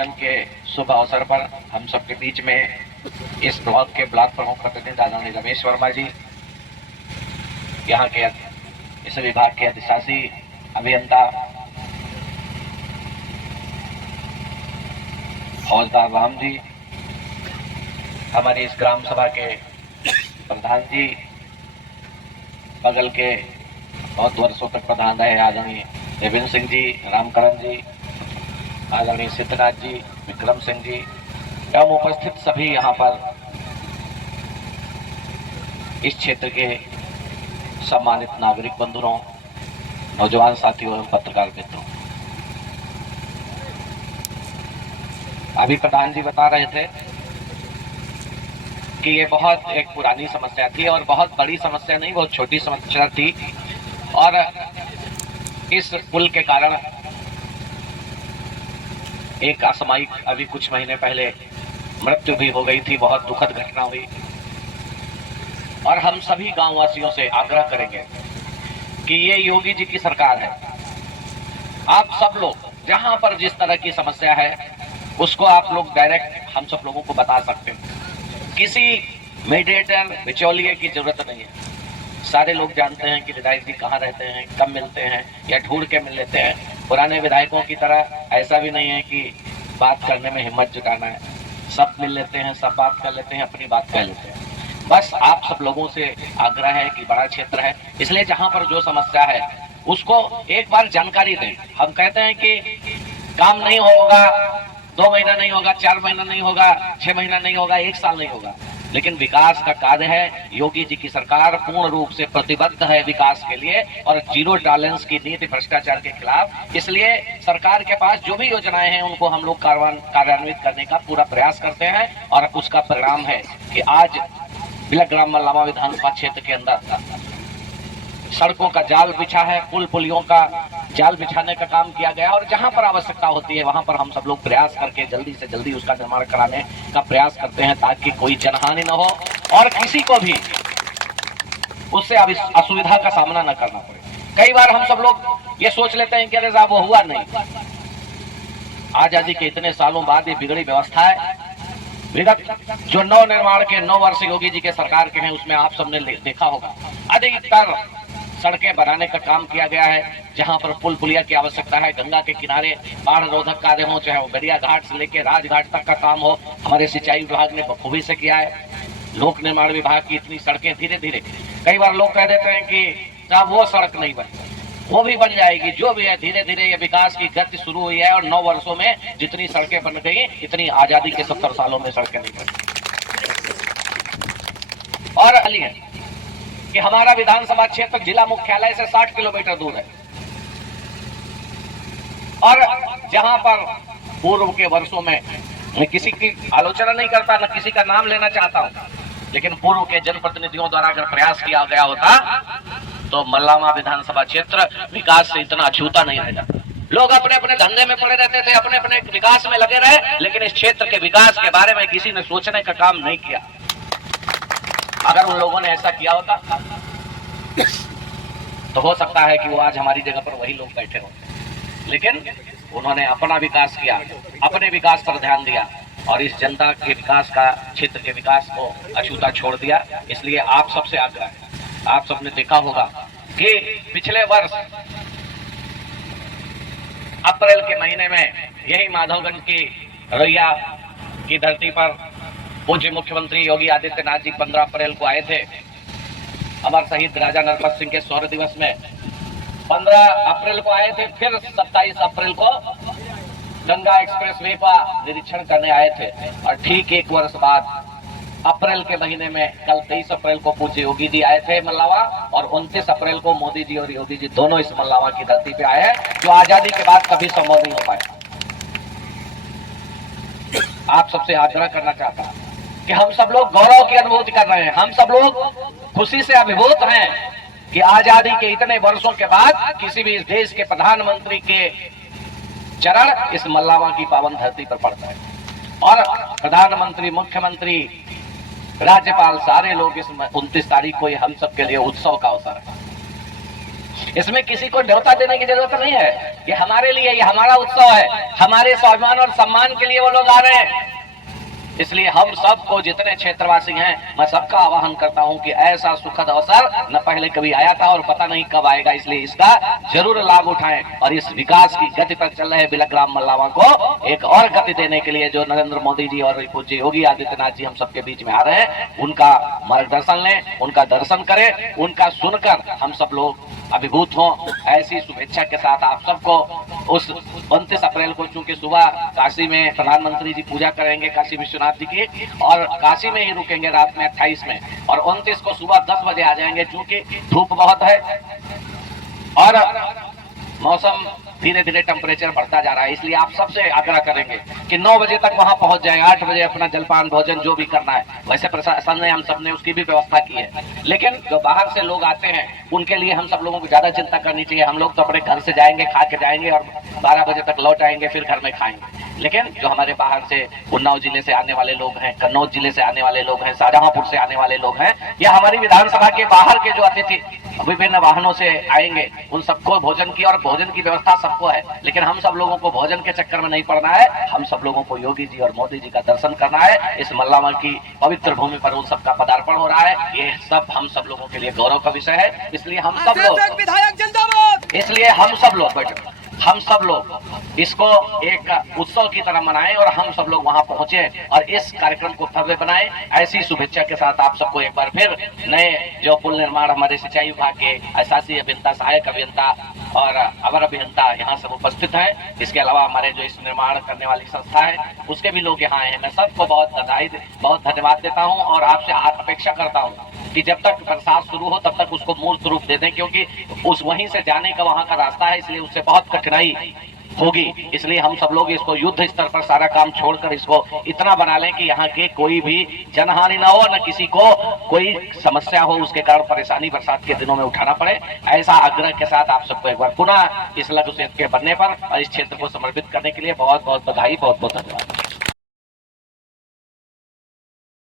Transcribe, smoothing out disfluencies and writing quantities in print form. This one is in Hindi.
आयोजन के शुभ अवसर पर हम सबके बीच में इस ब्लॉक के ब्लॉक प्रमुख प्रतिनिधि आदरणीय रमेश वर्मा जी, यहाँ के इस विभाग के अधिशासी अभियंता फौजदार राम जी, हमारी इस ग्राम सभा के प्रधान जी, बगल के बहुत वर्षों तक प्रधान रहे आदरणीय देवेंद्र सिंह जी, रामकरण जी, आदरणीय सिद्धनाथ जी, विक्रम सिंह जी एवं उपस्थित सभी यहाँ पर इस क्षेत्र के सम्मानित नागरिक बंधुओं, नौजवान साथियों एवं पत्रकार मित्रों। अभी प्रधान जी बता रहे थे कि ये बहुत एक पुरानी समस्या थी और बहुत बड़ी समस्या नहीं, बहुत छोटी समस्या थी और इस पुल के कारण एक असामयिक अभी कुछ महीने पहले मृत्यु भी हो गई थी। बहुत दुखद घटना हुई और हम सभी गांव वासियों से आग्रह करेंगे कि ये योगी जी की सरकार है। आप सब लोग जहां पर जिस तरह की समस्या है उसको आप लोग डायरेक्ट हम सब लोगों को बता सकते हैं। किसी मीडिएटर बिचौलिए की जरूरत नहीं है। सारे लोग जानते हैं कि विधायक जी कहाँ रहते हैं, कब मिलते हैं या ढूंढ के मिल लेते हैं। पुराने विधायकों की तरह ऐसा भी नहीं है कि बात करने में हिम्मत जुटाना है। सब मिल लेते हैं, सब बात कर लेते हैं, अपनी बात कह लेते हैं। बस आप सब लोगों से आग्रह है कि बड़ा क्षेत्र है, इसलिए जहां पर जो समस्या है उसको एक बार जानकारी दें। हम कहते हैं कि काम नहीं होगा, 2 महीना नहीं होगा, 4 महीना नहीं होगा, 6 महीना नहीं होगा, 1 साल नहीं होगा, लेकिन विकास का कार्य है। योगी जी की सरकार पूर्ण रूप से प्रतिबद्ध है विकास के लिए और जीरो टॉलरेंस की नीति भ्रष्टाचार के खिलाफ। इसलिए सरकार के पास जो भी योजनाएं हैं उनको हम लोग कार्यान्वित करने का पूरा प्रयास करते हैं और उसका परिणाम है कि आज बिलग्राम मल्लावा विधानसभा क्षेत्र के अंदर सड़कों का जाल बिछा है, पुल पुलियों का जाल बिछाने का काम किया गया और जहां पर आवश्यकता होती है वहां पर हम सब लोग प्रयास करके जल्दी से जल्दी उसका निर्माण कराने का प्रयास करते हैं ताकि कोई जनहानि न हो और किसी को भी उससे असुविधा का सामना न करना पड़े। कई बार हम सब लोग ये सोच लेते हैं कि अरे साहब वो हुआ नहीं। आजादी के इतने सालों बाद ये बिगड़ी व्यवस्था है। विगत जो नव निर्माण के 9 वर्ष योगी जी के सरकार के हैं उसमें आप सबने देखा होगा अधिकतर सड़कें बनाने का काम किया गया है। जहां पर पुल पुलिया की आवश्यकता है, गंगा के किनारे बाढ़ रोधक कार्य हो, चाहे वो गरिया घाट से लेकर राजघाट तक का काम हो, हमारे सिंचाई विभाग ने बखूबी से किया है। लोक निर्माण विभाग की इतनी सड़कें धीरे धीरे, कई बार लोग कह देते हैं कि साहब वो सड़क नहीं बनी, वो भी बन जाएगी। जो भी है धीरे धीरे ये विकास की गति शुरू हुई है और 9 वर्षों में जितनी सड़कें बन गई इतनी आजादी के 70 सालों में सड़कें नहीं बनी। और हाल है कि हमारा विधानसभा क्षेत्र जिला मुख्यालय से 60 किलोमीटर दूर है और जहां पर पूर्व के वर्षों में मैं किसी की आलोचना नहीं करता, न किसी का नाम लेना चाहता हूं, लेकिन पूर्व के जनप्रतिनिधियों द्वारा अगर प्रयास किया गया होता तो मल्लावा विधानसभा क्षेत्र विकास से इतना अछूता नहीं रह जाता। लोग अपने अपने धंधे में पड़े रहते थे, अपने अपने विकास में लगे रहे, लेकिन इस क्षेत्र के विकास के बारे में किसी ने सोचने का काम नहीं किया। अगर उन लोगों ने ऐसा किया होता तो हो सकता है कि वो आज हमारी जगह पर वही लोग बैठे होते, लेकिन उन्होंने अपना विकास किया, अपने विकास पर ध्यान दिया और इस जनता के विकास का, क्षेत्र के विकास को अछूता छोड़ दिया। इसलिए आप सबसे आग्रह है, आप सबने देखा होगा कि पिछले वर्ष अप्रैल के महीने में यही माधवगंज की रैया की धरती पर पूज्य मुख्यमंत्री योगी आदित्यनाथ जी 15 अप्रैल को आए थे अमर शहीद राजा नरपत सिंह के 100 दिवस में। 15 अप्रैल को आए थे, फिर 27 अप्रैल को गंगा एक्सप्रेस वे का निरीक्षण करने आए थे और ठीक 1 वर्ष बाद अप्रैल के महीने में कल 23 अप्रैल को पूज्य योगी जी आए थे मल्लावा और 29 अप्रैल को मोदी जी और योगी जी दोनों इस मल्लावा की धरती पे आए हैं, जो आजादी के बाद कभी संभव नहीं हो पाया। आप सबसे आग्रह करना चाहता हूं कि हम सब लोग गौरव की अनुभूति कर रहे हैं, हम सब लोग खुशी से अभिभूत हैं कि आजादी के इतने वर्षों के बाद किसी भी इस देश के प्रधानमंत्री के चरण इस मल्लावा की पावन धरती पर पड़ता है और प्रधानमंत्री, मुख्यमंत्री, राज्यपाल सारे लोग इस 29 तारीख को ये हम सब के लिए उत्सव का अवसर है। इसमें किसी को न्योता देने की जरूरत नहीं है। ये हमारे लिए, ये हमारा उत्सव है, हमारे स्वाभिमान और सम्मान के लिए वो लोग आ रहे हैं। इसलिए हम सबको, जितने क्षेत्रवासी हैं, मैं सबका आह्वान करता हूं कि ऐसा सुखद अवसर न पहले कभी आया था और पता नहीं कब आएगा, इसलिए इसका जरूर लाभ उठाएं और इस विकास की गति पर चल रहे बिलग्राम मल्लावा को एक और गति देने के लिए जो नरेंद्र मोदी जी और पूज्य योगी आदित्यनाथ जी हम सबके बीच में आ रहे हैं, उनका मार्गदर्शन लें, उनका दर्शन करें, उनका सुनकर हम सब लोग अभिभूत हों। ऐसी शुभेच्छा के साथ आप सबको उस 29 अप्रैल को, चूंकि सुबह काशी में प्रधानमंत्री जी पूजा करेंगे काशी विश्वनाथ जी की, और काशी में ही रुकेंगे रात में 28 में, और 29 को सुबह 10 बजे आ जाएंगे। चूंकि धूप बहुत है और मौसम धीरे धीरे टेम्परेचर बढ़ता जा रहा है, इसलिए आप सबसे आग्रह करेंगे कि 9 बजे तक वहां पहुंच जाए, 8 बजे अपना जलपान भोजन जो भी करना है, वैसे प्रशासन ने, हम सब ने उसकी भी व्यवस्था की है। लेकिन जो बाहर से लोग आते हैं उनके लिए हम सब लोगों को ज्यादा चिंता करनी चाहिए। हम लोग तो अपने घर से जाएंगे, खा के जाएंगे और 12 बजे तक लौट आएंगे, फिर घर में खाएंगे। लेकिन जो हमारे बाहर से उन्नाव जिले से आने वाले लोग हैं, कन्नौज जिले से आने वाले लोग हैं, शाहजहांपुर से आने वाले लोग हैं, या हमारी विधानसभा के बाहर के जो अतिथि विभिन्न वाहनों से आएंगे, उन सबको भोजन की और भोजन की व्यवस्था सबको है। लेकिन हम सब लोगों को भोजन के चक्कर में नहीं पड़ना है, हम सब लोगों को योगी जी और मोदी जी का दर्शन करना है। इस मल्लावा की पवित्र भूमि पर उन सबका पदार्पण हो रहा है, ये सब हम सब लोगों के लिए गौरव का विषय है। इसलिए हम सब लोग, विधायक जिंदाबाद, इसलिए हम सब लोग इसको एक उत्सव की तरह मनाएं और हम सब लोग वहां पहुंचे और इस कार्यक्रम को भव्य बनाएं। ऐसी शुभेच्छा के साथ आप सबको एक बार फिर नए जो पुल निर्माण हमारे सिंचाई विभाग के शासी अभियंता, सहायक अभियंता और अवर अभियंता यहाँ सब उपस्थित हैं। इसके अलावा हमारे जो इस निर्माण करने वाली संस्था है उसके भी लोग यहाँ आए हैं। मैं सबको बहुत धन्यवाद देता हूँ और आपसे अपेक्षा करता हूँ कि जब तक बरसात शुरू हो तब तक उसको मूर्त रूप दे दें, क्योंकि उस वहीं से जाने का वहां का रास्ता है, इसलिए उससे बहुत कठिनाई होगी। इसलिए हम सब लोग इसको युद्ध स्तर पर सारा काम छोड़कर इसको इतना बना लें कि यहाँ के कोई भी जनहानि ना हो, न किसी को कोई समस्या हो, उसके कारण परेशानी बरसात के दिनों में उठाना पड़े। ऐसा आग्रह के साथ आप सबको एक बार पुनः इस लघु क्षेत्र के बनने पर और इस क्षेत्र को समर्पित करने के लिए बहुत बहुत बधाई, बहुत बहुत धन्यवाद।